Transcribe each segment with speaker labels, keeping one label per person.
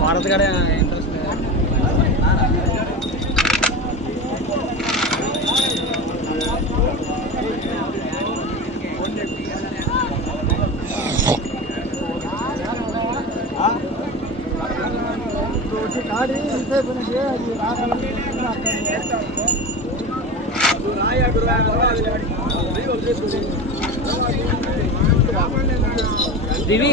Speaker 1: Bharat గడే interest దివి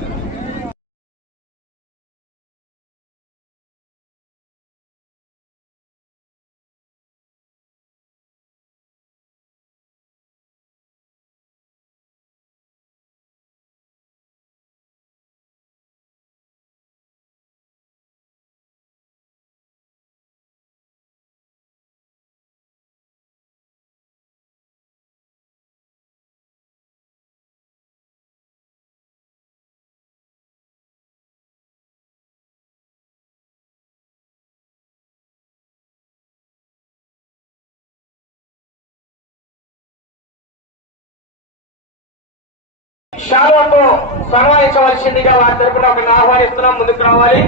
Speaker 2: శాలువతో సమావేశవలసిందిగా వారి తరపున ఒక ఆహ్వానిస్తున్నాం. ముందుకు రావాలి.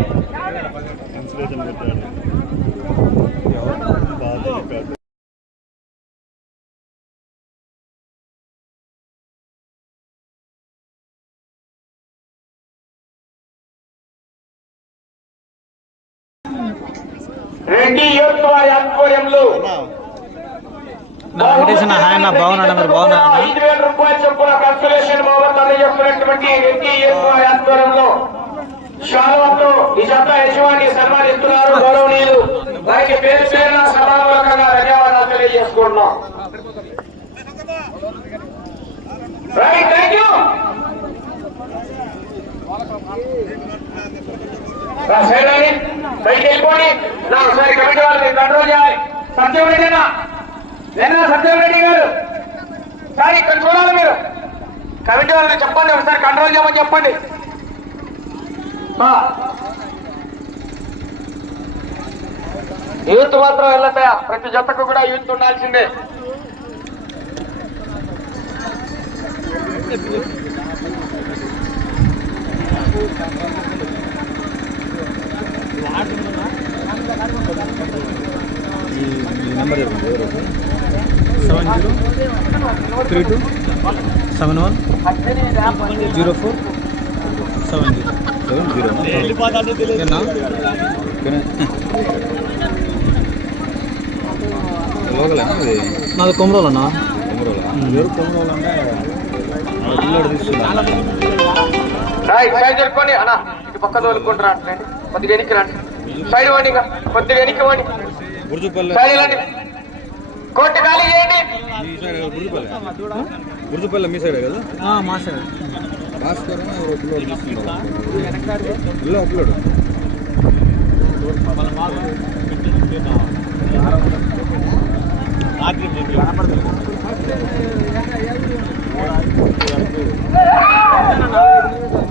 Speaker 2: రెడ్డి యూత్ వారి ఆధ్వర్యంలో
Speaker 1: నా వెంకటేశ్వర హాయ్ అన్న బాగున్నాడు మీరు? బాగున్నారా?
Speaker 2: ఆధ్వర్యంలో శాలువతో ఈ జత యజమాని సన్మానిస్తున్నారు. గౌరవనీయులు వారికి పేరు పేరున సభాముఖంగా ధన్యవాదాలు తెలియజేసుకుంటున్నాం. రైట్ థ్యాంక్ యూ సైడ్ అని బయటికి వెళ్ళిపోండి. నా ఒకసారి కమిటీ వాళ్ళని కంట్రోల్ చేయాలి. సత్యం రెడ్డి అన్న ఏనా సత్యం రెడ్డి గారు? సార్ ఇక్కడ చూడాలి మీరు. కమిటీ వాళ్ళని చెప్పండి ఒకసారి కంట్రోల్ చేయమని చెప్పండి. యూత్ మాత్రం వెళ్ళటయా ప్రతి జతకు కూడా యూత్ ఉండాల్సిందే.
Speaker 3: Number seven zero three two seven one zero four seven zero seven zero ఏనా? ఓకేనా? లోకలేనా ఇది
Speaker 1: నాది కొమరోలు అన్న
Speaker 3: కొమరోలు ఎవరు కొమరోలు అంటే ఆ తీసుకున్నా
Speaker 2: సైడ్ జరుపుకోండి అన్న పక్క తోలుకుంటారా అట్లండి కొద్దిగా వెనక్కి రండి సైడ్ వాడిగా కొద్దిగా వెనక్కి వాడి సైడ్ రండి కోర్టు ఖాళీ చేయండి.
Speaker 3: గుర్తుపల్లె మీ సైడే కదా?
Speaker 1: మా సైడ్.
Speaker 3: భాస్కర్ పిల్ల పిల్లోడు?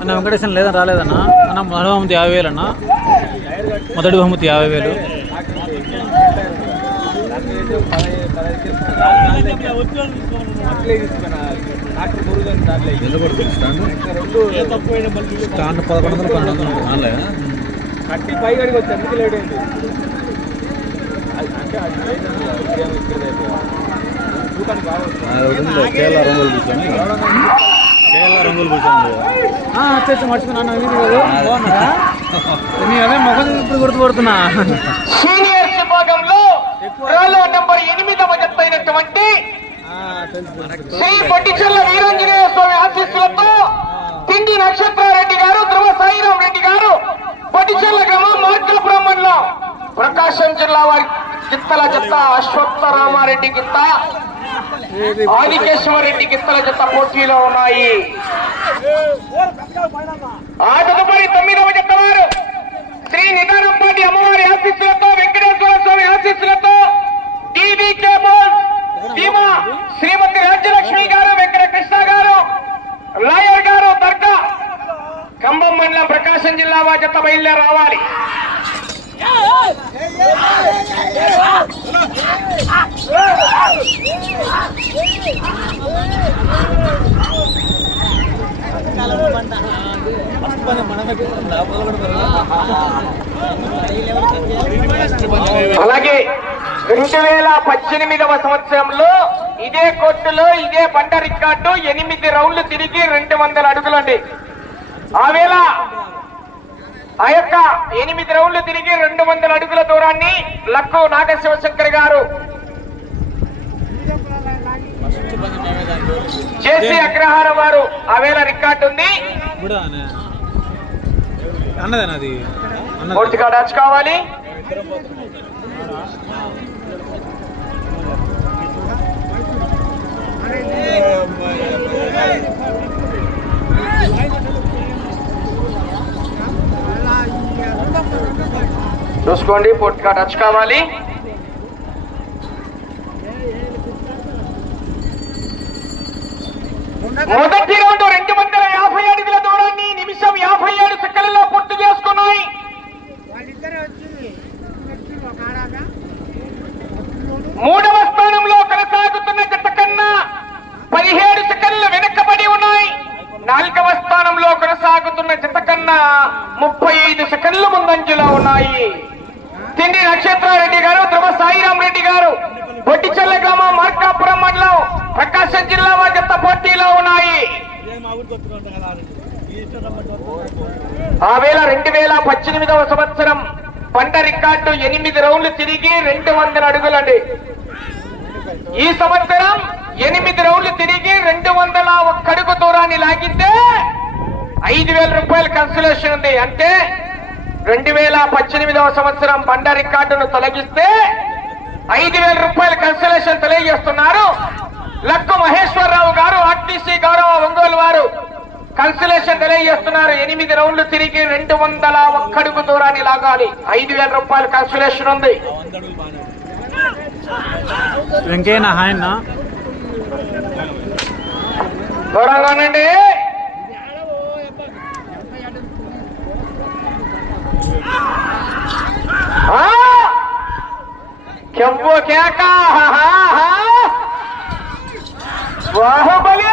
Speaker 1: అన్న వెంకటేశ్వర లేదని రాలేదన్న? అన్న మొదటి బహుమతి యాభై వేలు అన్న మొదటి బహుమతి యాభై వేలు.
Speaker 3: స్టాండ్? పదకొండు వందలు పన్నెండు వందలు. ఆన్లైన్?
Speaker 2: కట్టి పై గడికి వచ్చి అందుకే లేట్ అయింది?
Speaker 3: కేరళ రంగులు కూర్చొని కేరళ రంగులు కూర్చొని
Speaker 1: వచ్చేసి మర్చిపోయినా వీధి కాదు బాగున్నారా?
Speaker 4: నేను అదే మొఖం ఇప్పుడు గుర్తుపడుతున్నా.
Speaker 2: రోలో నెంబర్ ఎనిమిదవ జత అయినటువంటి శ్రీ పొట్టిచెల్ల వీరాంజనేయ స్వామి ఆశీస్సులతో తిండి నక్షత్రారెడ్డి గారు ధ్రువ సాయిరాం రెడ్డి గారు పొట్టిచెల్ల గ్రామం మార్కాపురం మండలం ప్రకాశం జిల్లా వారి గిత్తల జత అశ్వత్థరామారెడ్డి గిత్త ఆదికేశ్వరరెడ్డి గిత్తల జత పోటీలో ఉన్నాయి. ఆ తదుపరి తొమ్మిదవ జత వారు. శ్రీ నిదానంపాటి అమ్మవారి ఆశీస్సులతో వెంకటేశ్వర స్వామి ఆశీస్సులతో టీవీ కేబుల్స్ ధీమా శ్రీమతి రాజ్యలక్ష్మి గారు వెంకట కృష్ణ గారు లాయర్ గారు దర్గా ఖమ్మం మండలం ప్రకాశం జిల్లా వా జత బయలుదేరి రావాలి. అలాగే రెండు వేల పద్దెనిమిదవ సంవత్సరంలో ఇదే కోర్టులో ఇదే పంట రికార్డు ఎనిమిది రౌండ్లు తిరిగి రెండు వందల అడుగులండి. ఆ వేళ ఆ యొక్క ఎనిమిది రౌండ్లు తిరిగి రెండు వందల అడుగుల దూరాన్ని లక్కు నాగశివశంకర్ గారు చేసి అగ్రహారం వారు. ఆ వేళ రికార్డు ఉంది.
Speaker 4: అన్నదేనా అది అన్నది.
Speaker 2: పూర్తిగా డచ్ కావాలి. చూసుకోండి పూర్తిగా టచ్ కావాలి. మొదటి రౌండ్ రెండు వందల యాభై అడుగుల దూరాన్ని నిమిషం యాభై ఏడు సెకండ్లలో పూర్తి చేసుకున్నాయి మూడవ స్థానంలో కొనసాగుతున్న జత కన్నా పదిహేడు సెకండ్లు వెనక్కబడి ఉన్నాయి నాలుగవ స్థానంలో కొనసాగుతున్న జత కన్నా ముప్పై ఐదు సెకండ్లు ముందంజలో ఉన్నాయి. తిండి నక్షత్రారెడ్డి గారు ధ్రువ సాయిరాం రెడ్డి గారు బొట్టిచెల్ల గ్రామం మార్కాపురం మండలం ప్రకాశం జిల్లా వారి జత పోటీలో ఉన్నాయి. ఆ వేళ రెండు వేల పద్దెనిమిదవ సంవత్సరం పంట రికార్డు ఎనిమిది రౌండ్లు తిరిగి రెండు వందల అడుగులండి. ఈ సంవత్సరం ఎనిమిది రౌండ్లు తిరిగి రెండు వందల ఒక్క అడుగు దూరాన్ని లాగితే ఐదు వేల రూపాయల కన్సలేషన్ ఉంది. అంటే రెండు వేల పద్దెనిమిదవ సంవత్సరం పంట రికార్డును తొలగిస్తే ఐదు వేల రూపాయల కన్సలేషన్ తెలియజేస్తున్నారు. లక్కు మహేశ్వరరావు గారు ఆర్టీసీ గౌరవ ఒంగోలు వారు కన్సలేషన్ తెలియజేస్తున్నారు. ఎనిమిది రౌండ్లు తిరిగి రెండు వందల ఒక్కడుగు దూరాన్ని లాగాలి. ఐదు వేల రూపాయల కన్సలేషన్ ఉంది.
Speaker 4: వెంకయ్య హాయ్ అన్న
Speaker 2: కెంపు కేక బాహుబలి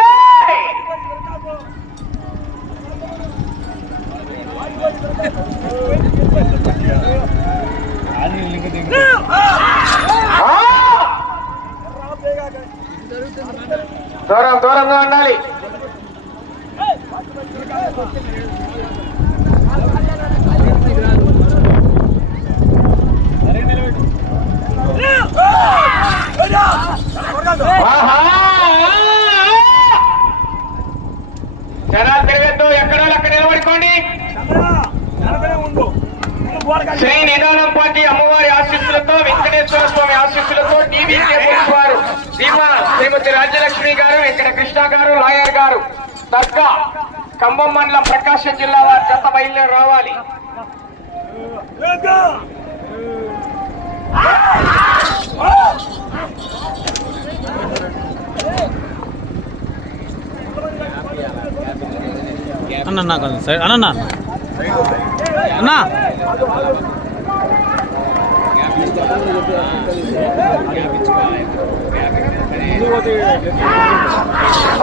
Speaker 2: దూరం దూరంగా ఉండాలి. జనాలు తిరగద్దు ఎక్కడో అక్కడ నిలబడుకోండి. శ్రీ నిదానం పార్టీ అమ్మవారి ఆశీస్సులతో వెంకటేశ్వర స్వామి ఆశీస్సులతో టీవీ కేబుల్స్ వారు ధీమా శ్రీమతి రాజ్యలక్ష్మి గారు ఇక్కడ కృష్ణ గారు లాయర్ గారు. దర్గా ఖమ్మం మండలం ప్రకాశం జిల్లా వారి జత బయలుదేరి రావాలి.
Speaker 4: అన్న నాకు సైడ్ అన్న అన్న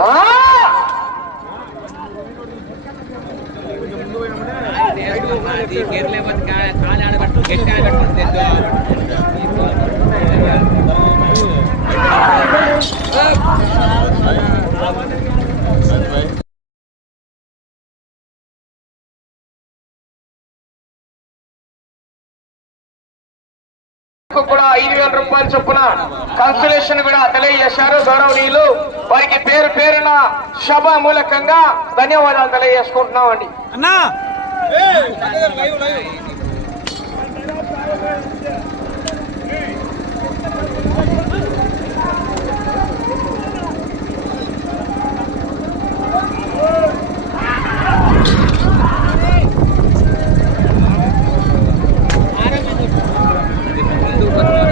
Speaker 1: ఆ
Speaker 2: కూడా ఐదు వేల రూపాయల చొప్పున కన్సలేషన్ కూడా తెలియజేశారు. గౌరవనీయులు వారికి పేరు పేరున సభ మూలకంగా ధన్యవాదాలు తెలియజేసుకుంటున్నాం
Speaker 1: అండి
Speaker 2: ఆ!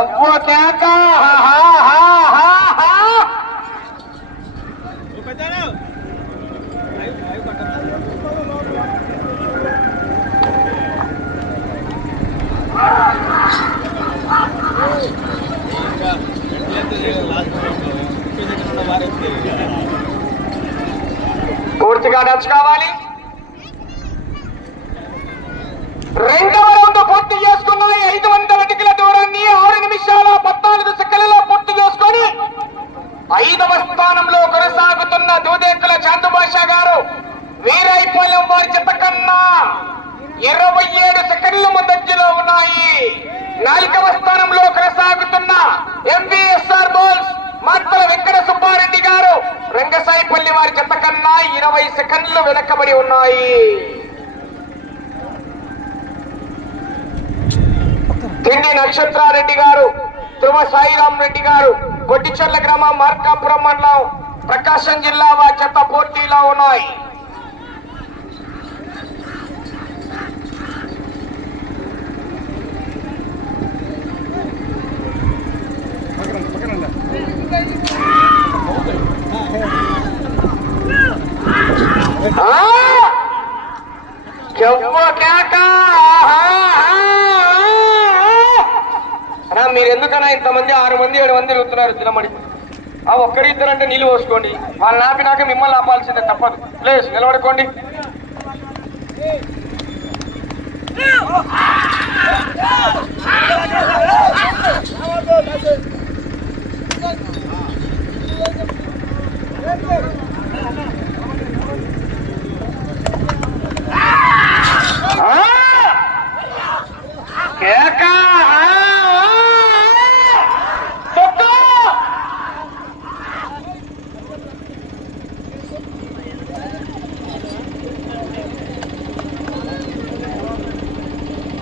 Speaker 1: అన్నా
Speaker 2: ఎవ్వ కేక! హా, హా, హా, హా, హా! పూర్తిగా టచ్ కావాలి రెండవ రౌండ్ పూర్తి చేసుకున్నాయి ఐదు వందల అడుగుల దూరాన్ని ఆరు నిమిషాల పద్నాలుగు సెకండ్లలో పూర్తి చేసుకొని ఐదవ స్థానంలో కొనసాగుతున్న దూదేకుల చాందుభాష గారు వీరైపాలెం వారి చెత్త కన్నా ఇరవై ఏడు సెకండ్ల ముందంజలో ఉన్నాయి నాలుగవ స్థానంలో కొనసాగుతున్న ఎంబీఎస్ఆర్ బోల్స్ మాత్ర వెంకట సుబ్బారెడ్డి గారు రంగసాయిపల్లి వారి చెత్త కన్నా ఇరవై సెకండ్లు వెనకబడి ఉన్నాయి. తిండి నక్షత్రారెడ్డి గారు ధ్రువ సాయిరాం రెడ్డి గారు కొట్టిచెర్ల గ్రామం మార్కాపురం మండలం ప్రకాశం జిల్లా వారి చెత్త పోటీలో ఉన్నాయి ఆ! చెవ్వ కేక! అన్నా మీరు ఎందుకన్నా ఇంతమంది ఆరు మంది ఏడు మంది తిరుగుతున్నారు తినమడి ఆ ఒక్కరిద్దరంటే నీళ్ళు పోసుకోండి. వాళ్ళు ఆపినాక మిమ్మల్ని ఆపాల్సిందే తప్పదు. ప్లేస్ నిలబడుకోండి. కేకా ఆ! ఆ! తొక్కు!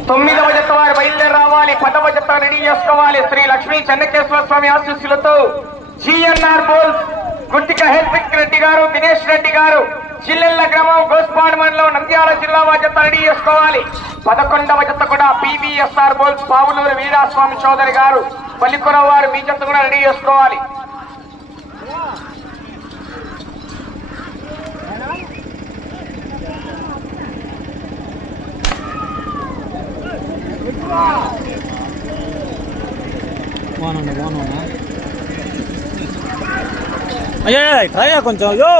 Speaker 2: తొమ్మిదవ జత వారు బయలుదేరి రావాలి పదవ జత రెడీ చేసుకోవాలి. శ్రీ లక్ష్మీ చెన్నకేశ్వర స్వామి ఆశీస్సులతో జిఎన్ఆర్ బోల్స్ గుట్టిక హెల్పిక్ రెడ్డి గారు దినేష్ రెడ్డి గారు చిల్లెళ్ళ గ్రామం గోస్పాడ్ మండలం నంద్యాల జిల్లా వారి జత రెడీ చేసుకోవాలి. పదకొండవ జత కూడా పివిఎస్ఆర్ బోల్స్ పావులూరు వీరాస్వామి చౌదరి గారు పల్లికొర వారు మీ జత కూడా రెడీ చేసుకోవాలి.
Speaker 1: అయ్యా కొంచెం యో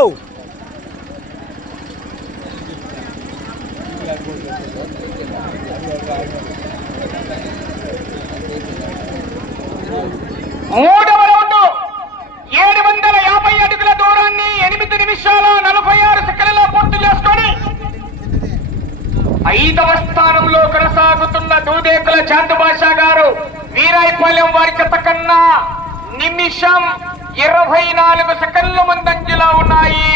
Speaker 2: మూడవ రౌండ్ ఏడు వందల యాభై అడుగుల దూరాన్ని ఎనిమిది నిమిషాల నలభై ఆరు సెకండ్లలో పూర్తి చేసుకొని ఐదవ స్థానంలో కొనసాగుతున్న దూదేకుల చాందుభాష గారు వీరాయిపాలెం వారి చెత్త కన్నా నిమిషం ఇరవై నాలుగు సెకండ్ల ముందంజలో ఉన్నాయి.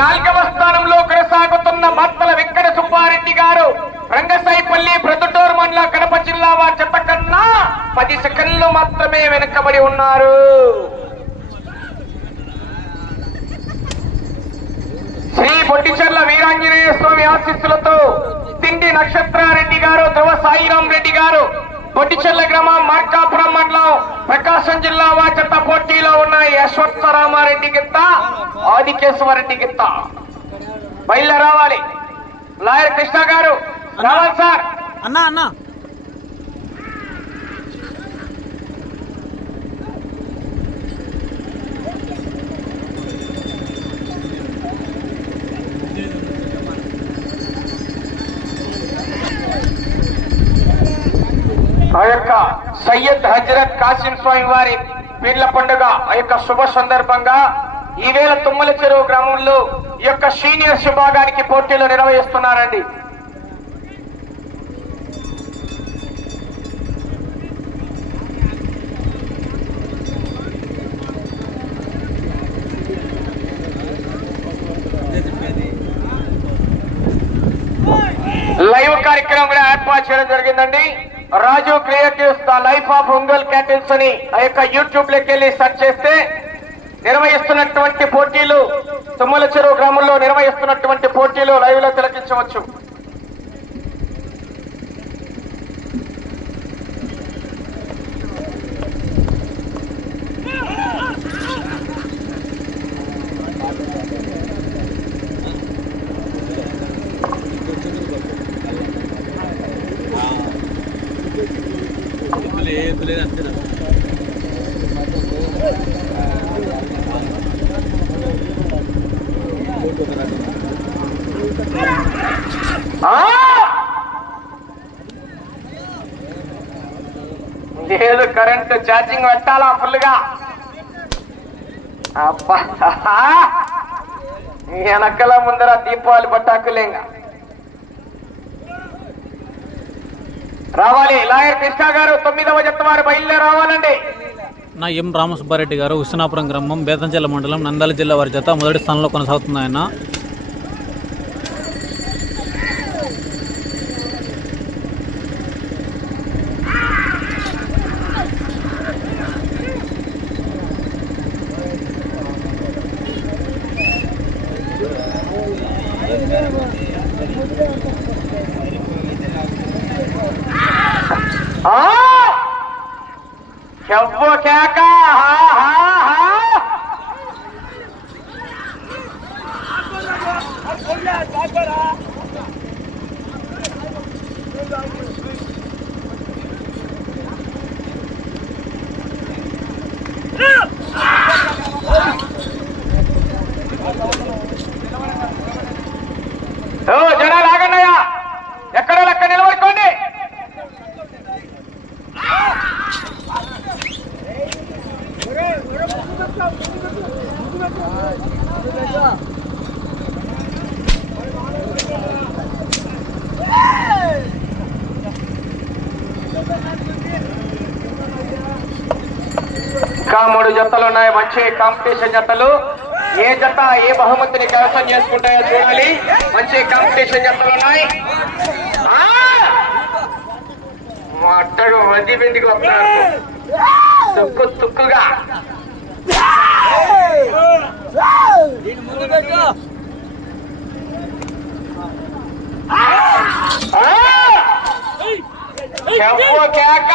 Speaker 2: నాలుగవ స్థానంలో కొనసాగుతున్న మత్తల వెంకట సుబ్బారెడ్డి గారు రంగసాయిపల్లి ప్రతుటూరు మండల కడప జిల్లా వారి చెత్త కన్నా పది సెకండ్లు మాత్రమే వెనుకబడి ఉన్నారు. శ్రీ పొట్టిచెర్ల వీరాంజనేయ స్వామి ఆశీస్సులతో తిండి నక్షత్రారెడ్డి గారు ధ్రువ సాయిరాం రెడ్డి గారు పొట్టిచెల్ల గ్రామం మార్కాపురం మండలం ప్రకాశం జిల్లా వాచత పోటీలో ఉన్నాయి అశ్వత్థరామారెడ్డి గిత్త ఆదికేశ్వరెడ్డి గిత్త. బయలుదేరి రావాలి. లాయర్ కృష్ణ గారు రావాలి సార్.
Speaker 1: అన్నా అన్నా
Speaker 2: ఆ యొక్క సయ్యద్ హజరత్ కాసిం స్వామి వారి పీర్ల పండుగ ఆ యొక్క శుభ సందర్భంగా ఈవేళ తుమ్మల చెరువు గ్రామంలో ఈ యొక్క సీనియర్స్ విభాగానికి పోటీలు నిర్వహిస్తున్నారండి. లైవ్ కార్యక్రమం కూడా ఏర్పాటు చేయడం జరిగిందండి. Raju creatives the life of Ongole cattles అని ఆ యొక్క యూట్యూబ్లోకి వెళ్ళి సెర్చ్ చేస్తే నిర్వహిస్తున్నటువంటి పోటీలు తుమ్మల చెరువు గ్రామంలో నిర్వహిస్తున్నటువంటి పోటీలు లైవ్లో తిలకించవచ్చు.
Speaker 1: లేదు లేదు అంతే
Speaker 2: లేదు కరెంట్ ఛార్జింగ్ పెట్టాలా ఫుల్గా అబ్బా! వెనకల ముందర దీపావళి పట్టాకులేంగా రావాలి. లాయర్ కృష్ణ గారు తొమ్మిదవ జత వారు బయలుదేరి రావాలండి.
Speaker 4: నా ఎం రామసుబ్బారెడ్డి గారు హుస్నాపురం గ్రామం బేతంచెల మండలం నందాల జిల్లా వారి జత మొదటి స్థానంలో కొనసాగుతుంది ఆయన
Speaker 2: ఆ! ఎవ్వ కేక హా, హా, హా. ఓ జనాలు ఆగండియా ఎక్కడో లెక్క నిలబడుకోండి ఇంకా మూడు మంచి కాంపిటీషన్ జతలు ఏ జత ఏ బహుమతిని కైవసం చేసుకుంటాయో చూడాలి. మంచి కాంపిటీషన్ జతలు ఉన్నాయి. అట్టడు వడ్డీ బిందికి వస్తున్నారు తుక్కు తుక్కుగా! చెప్పు కేక.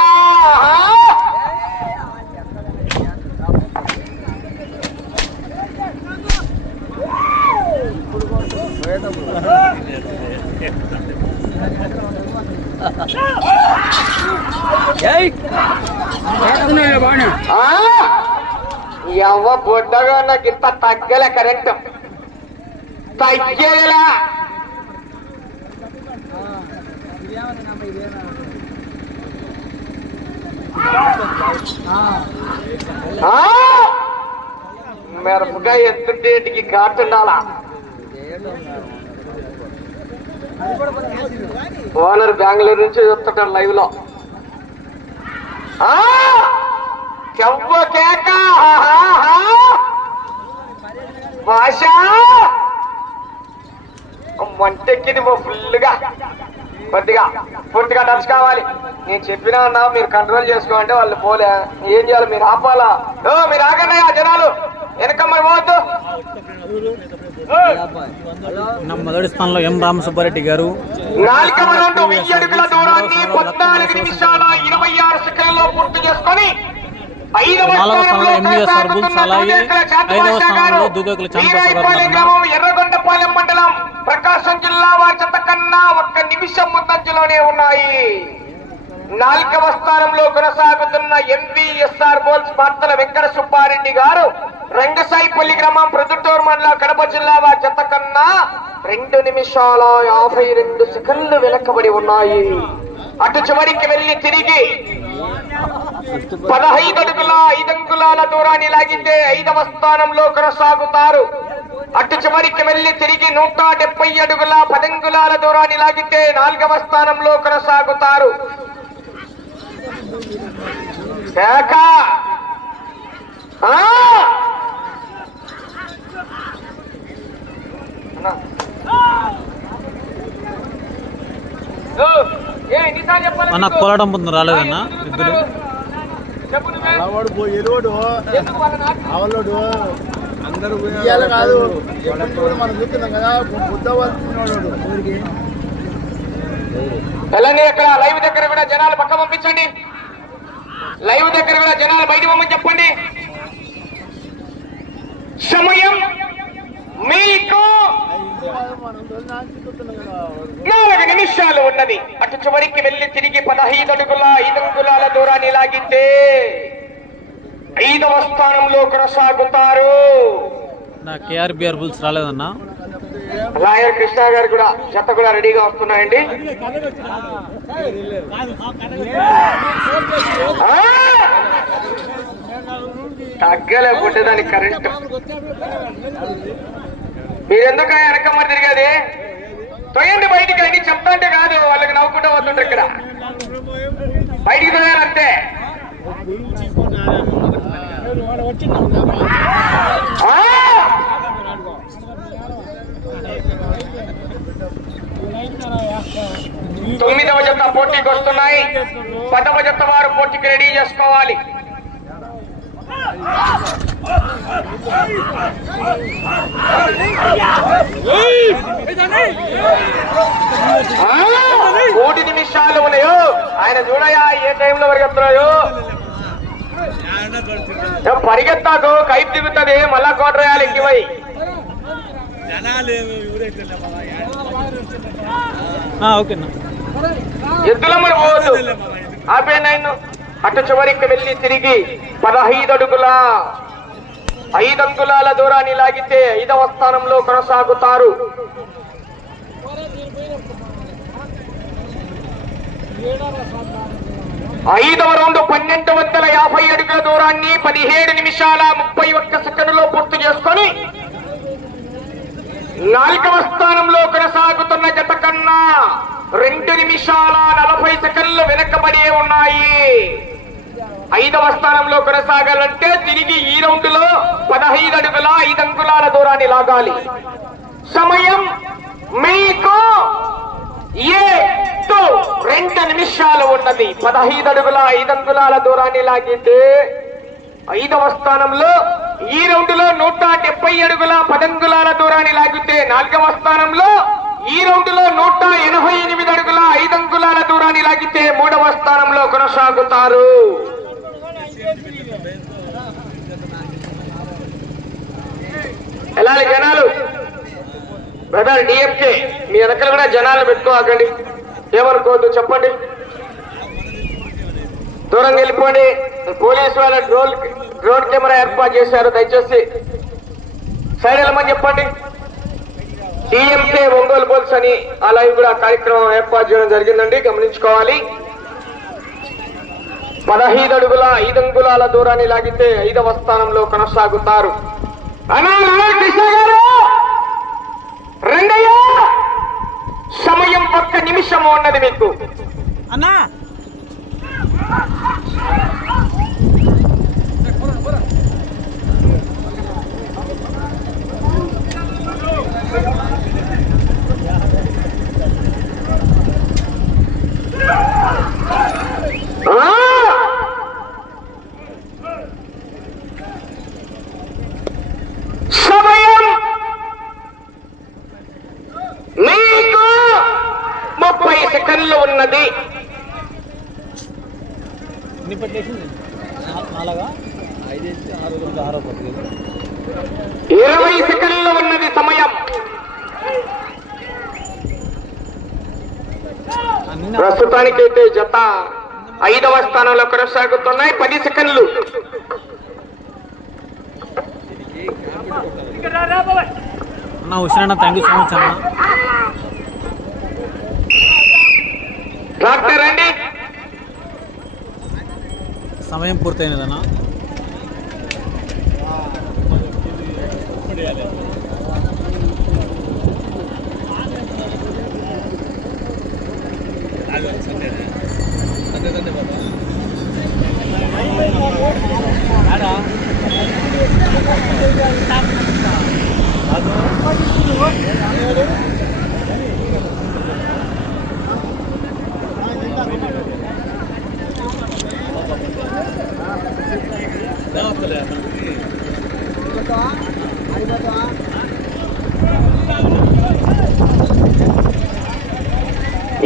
Speaker 2: ఆ! ఆ? ఎవ్వ బొడ్డగా నాకు ఇంత తగ్గలే కరెంట్ తగ్గేదిలా ఆ? ఓనర్ బెంగళూరు నుంచి చూస్తుంటారు లైవ్లో. చెవ్వ కేక! భాష మంటెక్కింది మా ఫుల్గా కొద్దిగా పూర్తిగా టచ్ కావాలి. నేను చెప్పినా అన్నా మీరు కంట్రోల్ చేసుకోమంటే వాళ్ళు పోలే. ఏం చేయాలి? మీరు ఆపాలా? ఓ మీరు ఆగండి ఆ జనాలు.
Speaker 4: మొదటి స్థానంలో ఎం రామసుబ్బారెడ్డి గారు.
Speaker 2: నాలుగవ
Speaker 4: స్థానంలో ఎంవీఎస్
Speaker 2: స్థానంలో
Speaker 4: అర్బుల్ సలాయి, ఐదవ స్థానంలో దూదేకుల
Speaker 2: ఎర్రగొండపాలెం మండలం ప్రకాశం జిల్లా వారి చెత్త కన్నా ఒక్క నిమిషం ముందంజలోనే ఉన్నాయి. నాల్గవ స్థానంలో కొనసాగుతున్న ఎంవీఎస్ఆర్ బోల్స్ భర్తల వెంకట సుబ్బారెడ్డి గారు రంగసాయిపల్లి గ్రామం ప్రొద్దుటూరు మండలం కడప జిల్లా వారి కన్నా రెండు నిమిషాల యాభై రెండు సెకండ్లు వెనకబడి ఉన్నాయి. అటు చివరికి వెళ్ళి తిరిగి పదహైదు అడుగుల ఐదు అంగుళాల దూరాన్ని లాగితే ఐదవ స్థానంలో కొనసాగుతారు. అటు చివరికి వెళ్ళి తిరిగి నూట డెబ్బై అడుగుల పదంగుళాల దూరాన్ని లాగితే నాలుగవ స్థానంలో కొనసాగుతారు. ఆ! అన్నా.
Speaker 4: కోలాటం పొందున రాలేదన్నా
Speaker 2: నాటి-
Speaker 1: అవలోడు అందరూ కాదు. మనం చూస్తున్నాం కదా
Speaker 2: వెళ్ళండి ఇక్కడ లైవ్ దగ్గర కూడా జనాలు పక్క పంపించండి. లైవ్ దగ్గర కూడా జనాలు బయట పంపని చెప్పండి. సమయం మీకు నాలుగు నిమిషాలు ఉన్నది. అటు చివరికి వెళ్ళి తిరిగి పదహైదు అడుగుల ఐదు అంగుళాల దూరాన్ని లాగితే ఐదవ స్థానంలో కొనసాగుతారు.
Speaker 4: నా కేఆర్బిఆర్ బుల్స్ రాలేదన్నా.
Speaker 2: లాయర్ కృష్ణ గారు కూడా చెత్త కూడా రెడీగా వస్తున్నాయండి. తగ్గలే తగ్గలేకపోతే దానికి కరెంట్ మీరెందుకు వెనక మరి తిరిగేది? తొయ్యండి బయటికి అన్ని చెప్తా అంటే కాదు వాళ్ళకి నవ్వుకుంటూ వస్తుంటారు ఇక్కడ. బయటికి తొయ్యాలంతే ఆ! తొమ్మిదవ జత పోటీకి వస్తున్నాయి పదవ జత వారు పోటీకి రెడీ చేసుకోవాలి! కోటి నిమిషాలు ఉన్నాయో? ఆయన చూడయా? ఏ టైంలో పరిగెత్తున్నాయో పరిగెత్తాకు? కైపు దిగుతుంది. మళ్ళా కోట ఎక్కివై
Speaker 4: ఆ, ఓకేనా
Speaker 2: ఎద్దులమ్మడి పోవద్దు ఆపే నైన్ అటు చివరికి వెళ్ళి తిరిగి పదహైదు అడుగుల ఐదు అంగుళాల దూరాన్ని లాగితే ఐదవ స్థానంలో కొనసాగుతారు. ఐదవ రౌండ్ పన్నెండు వందల యాభై అడుగుల దూరాన్ని పదిహేడు నిమిషాల ముప్పై ఒక్క సెకండ్లో పూర్తి చేసుకొని నాలుగవ స్థానంలో కొనసాగుతున్న జత కన్నా రెండు నిమిషాల నలభై సెకండ్లు వెనకబడి ఉన్నాయి. ఐదవ స్థానంలో కొనసాగాలంటే తిరిగి ఈ రౌండ్లో పదహైదు అడుగుల ఐదు అంగుళాల దూరాన్ని లాగాలి. సమయం మీకు ఏ రెండు నిమిషాలు ఉన్నది. పదహైదు అడుగుల ఐదు అంగుళాల దూరాన్ని లాగితే ఐదవ స్థానంలో ఈ రౌండ్లో నూట డెబ్బై అడుగుల పదంగుళాల దూరాన్ని లాగితే నాలుగవ స్థానంలో ఈ రౌండ్లో నూట ఇరవై ఎనిమిది అడుగుల ఐదు అంగుళాల దూరాన్ని లాగితే మూడవ స్థానంలో కొనసాగుతారు. వెళ్ళాలి జనాలు? బ్రదర్ డిఎఫ్కే మీ వెనకలు కూడా జనాలు పెట్టుకోకండి ఏమనుకోవద్దు చెప్పండి. దూరం వెళ్ళిపోండి. పోలీసు వాళ్ళ డ్రోన్ డ్రోన్ కెమెరా ఏర్పాటు చేశారు దయచేసి. సైడ్ వెళ్ళమని చెప్పండి. టీఎంకే ఒంగోలు పోల్స్ అని ఆ లైవ్ కూడా కార్యక్రమం ఏర్పాటు చేయడం జరిగిందండి. గమనించుకోవాలి. పదహైదు అడుగుల ఐదు అంగుళాల దూరాన్ని లాగితే ఐదవ స్థానంలో కొనసాగుతారు. సమయం ఒక్క నిమిషము ఉన్నది మీకు.
Speaker 4: అన్నా!
Speaker 2: ఆ! సమయం మీకు ముప్పై సెకండ్లు ఉన్నది
Speaker 4: ఎన్ని పట్టేసింది నాలుగా ఐదు ఆరు తొమ్మిది ఆరో పట్టు
Speaker 2: ఇరవై సెకండ్లు ఉన్నది సమయం
Speaker 4: అన్ని
Speaker 2: ప్రస్తుతానికైతే జత ఐదవ స్థానంలో కొనసాగుతున్నాయి. పది సెకండ్లు.
Speaker 4: అన్న హుషారన్న థ్యాంక్ యూ సో మచ్ అన్న.
Speaker 2: డాక్టర్ అండి
Speaker 4: సమయం పూర్తయినదన్నా.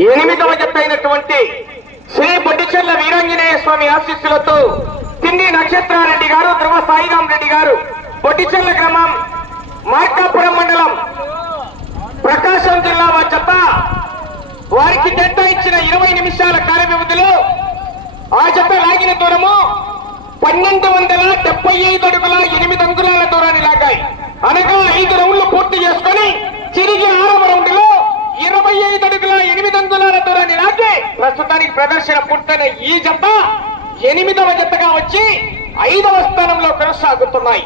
Speaker 2: ఎనిమిదవ జత అయినటువంటి శ్రీ బొడ్డిచెర్ల వీరాంజనేయ స్వామి ఆశీస్సులతో పిండి నక్షత్రారెడ్డి గారు ధ్రువ సాయిరాం రెడ్డి గారు. బొట్టిచెల్ల గ్రామం మార్కాపురం మండలం ప్రకాశం జిల్లా వారి జత వారికి జట్ట ఇచ్చిన ఇరవై నిమిషాల కార్య వ్యవధిలో ఆ జత లాగిన దూరము పన్నెండు వందల డెబ్బై ఐదు అడుగుల ఎనిమిది అంగుళాల దూరాన్ని లాగాయి. అనగా ఐదు రౌండ్లు పూర్తి చేసుకొని తిరిగి ఆరవ రౌండ్లో ఇరవై ఐదు అడుగుల ఎనిమిది అంగుళాల దూరాన్ని లాగి ప్రస్తుతానికి ప్రదర్శన పూర్తయిన ఈ జంట ఎనిమిదవ జతగా వచ్చి ఐదవ స్థానంలో కొనసాగుతున్నాయి.